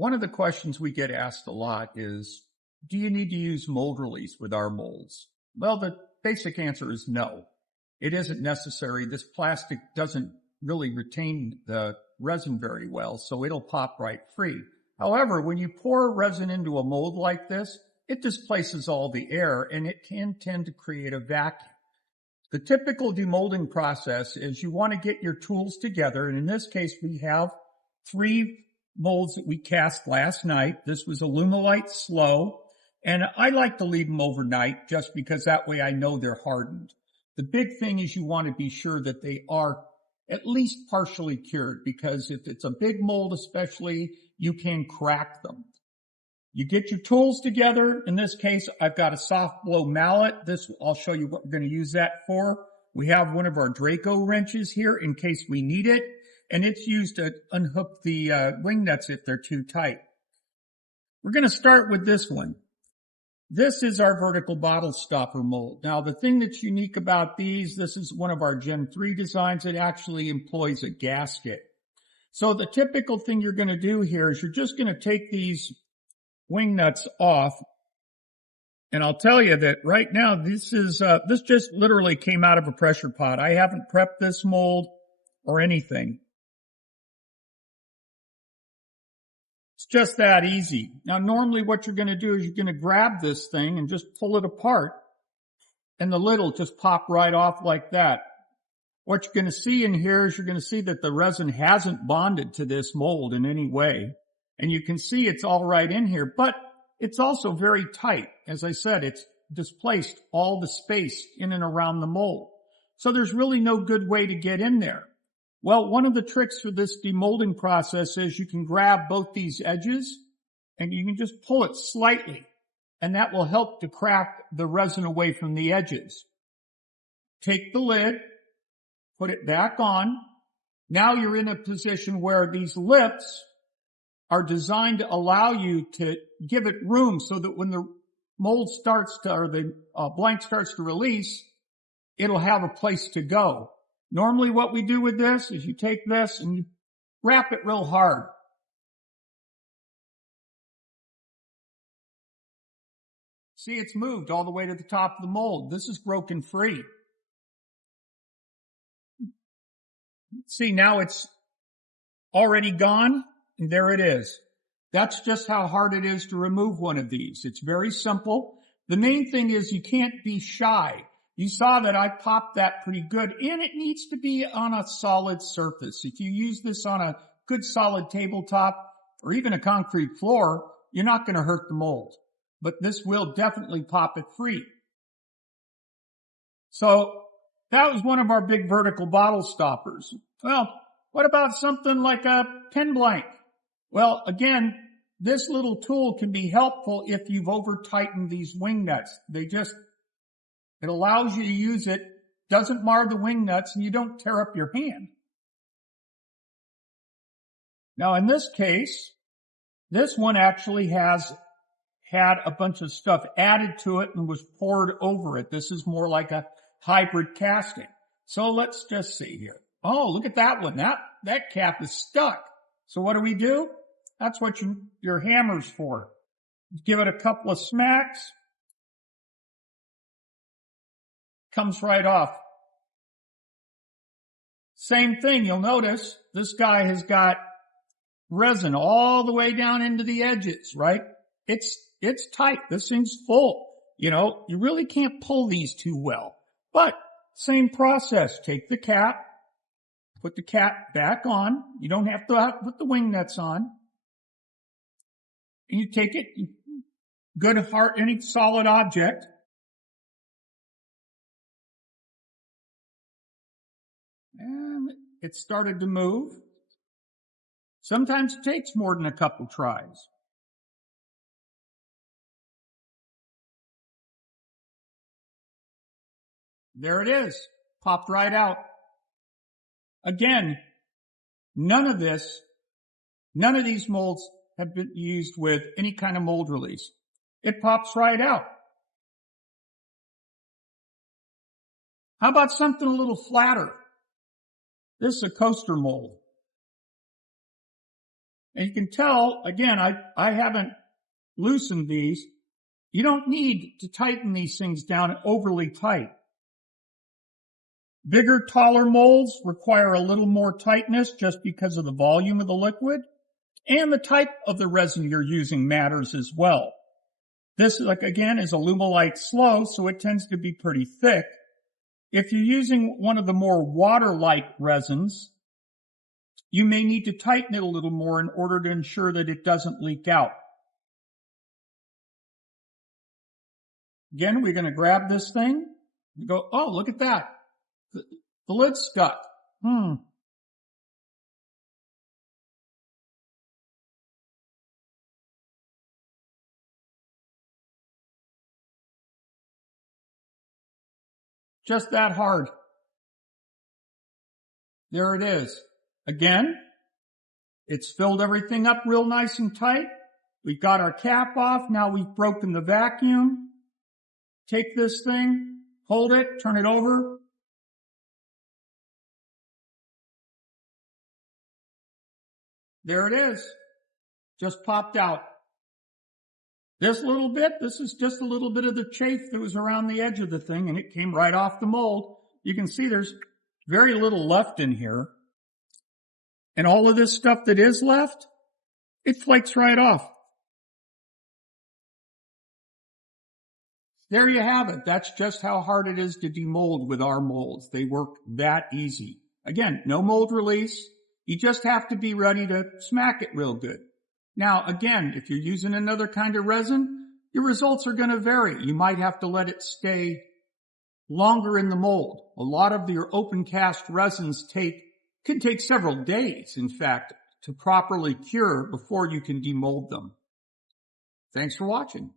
One of the questions we get asked a lot is, do you need to use mold release with our molds? Well, the basic answer is no. It isn't necessary. This plastic doesn't really retain the resin very well, so it'll pop right free. However, when you pour resin into a mold like this, it displaces all the air and it can tend to create a vacuum. The typical demolding process is you want to get your tools together, and in this case we have 3 molds that we cast last night. This was Alumilite Slow, and I like to leave them overnight just because that way I know they're hardened. The big thing is you want to be sure that they are at least partially cured, because if it's a big mold especially, you can crack them. You get your tools together. In this case, I've got a soft blow mallet. I'll show you what we're going to use that for. We have one of our Draco wrenches here in case we need it, and it's used to unhook the wing nuts if they're too tight. We're going to start with this one. This is our vertical bottle stopper mold. Now, the thing that's unique about these, this is one of our Gen 3 designs. It actually employs a gasket. So the typical thing you're going to do here is you're just going to take these wing nuts off. And I'll tell you that right now, this just literally came out of a pressure pot. I haven't prepped this mold or anything. It's just that easy. Now, normally what you're going to do is you're going to grab this thing and just pull it apart, and the lid will just pop right off like that. What you're going to see in here is you're going to see that the resin hasn't bonded to this mold in any way. And you can see it's all right in here, but it's also very tight. As I said, it's displaced all the space in and around the mold. So there's really no good way to get in there. Well, one of the tricks for this demolding process is you can grab both these edges and you can just pull it slightly, and that will help to crack the resin away from the edges. Take the lid, put it back on. Now you're in a position where these lips are designed to allow you to give it room so that when the mold starts to, or the blank starts to release, it'll have a place to go. Normally what we do with this is you take this and you wrap it real hard. See, it's moved all the way to the top of the mold. This is broken free. See, now it's already gone, and there it is. That's just how hard it is to remove one of these. It's very simple. The main thing is you can't be shy. You saw that I popped that pretty good, and it needs to be on a solid surface. If you use this on a good solid tabletop or even a concrete floor, you're not going to hurt the mold. But this will definitely pop it free. So that was one of our big vertical bottle stoppers. Well, what about something like a pen blank? Well, again, this little tool can be helpful if you've over-tightened these wing nuts. It allows you to use it, doesn't mar the wing nuts, and you don't tear up your hand. Now, in this case, this one actually has had a bunch of stuff added to it and was poured over it. This is more like a hybrid casting. So let's just see here. Oh, look at that one. That cap is stuck. So what do? That's what your hammer's for. Give it a couple of smacks. Comes right off. Same thing, you'll notice this guy has got resin all the way down into the edges, right? It's tight. This thing's full. You know, you really can't pull these too well. But same process. Take the cap, put the cap back on. You don't have to put the wing nuts on. And you take it, good hard, any solid object. And it started to move. Sometimes it takes more than a couple tries. There it is. Popped right out. Again, none of these molds have been used with any kind of mold release. It pops right out. How about something a little flatter? This is a coaster mold. And you can tell, again, I haven't loosened these. You don't need to tighten these things down overly tight. Bigger, taller molds require a little more tightness just because of the volume of the liquid, and the type of the resin you're using matters as well. This, like again, is a Lumilite slow, so it tends to be pretty thick. If you're using one of the more water-like resins, you may need to tighten it a little more in order to ensure that it doesn't leak out. Again, we're going to grab this thing and go, oh, look at that. The lid's stuck. Just that hard. There it is. Again, it's filled everything up real nice and tight. We've got our cap off. Now we've broken the vacuum. Take this thing, hold it, turn it over. There it is. Just popped out. This is just a little bit of the chafe that was around the edge of the thing, and it came right off the mold. You can see there's very little left in here. And all of this stuff that is left, it flakes right off. There you have it. That's just how hard it is to demold with our molds. They work that easy. Again, no mold release. You just have to be ready to smack it real good. Now, again, if you're using another kind of resin, your results are going to vary. You might have to let it stay longer in the mold. A lot of your open cast resins can take several days, in fact, to properly cure before you can demold them. Thanks for watching.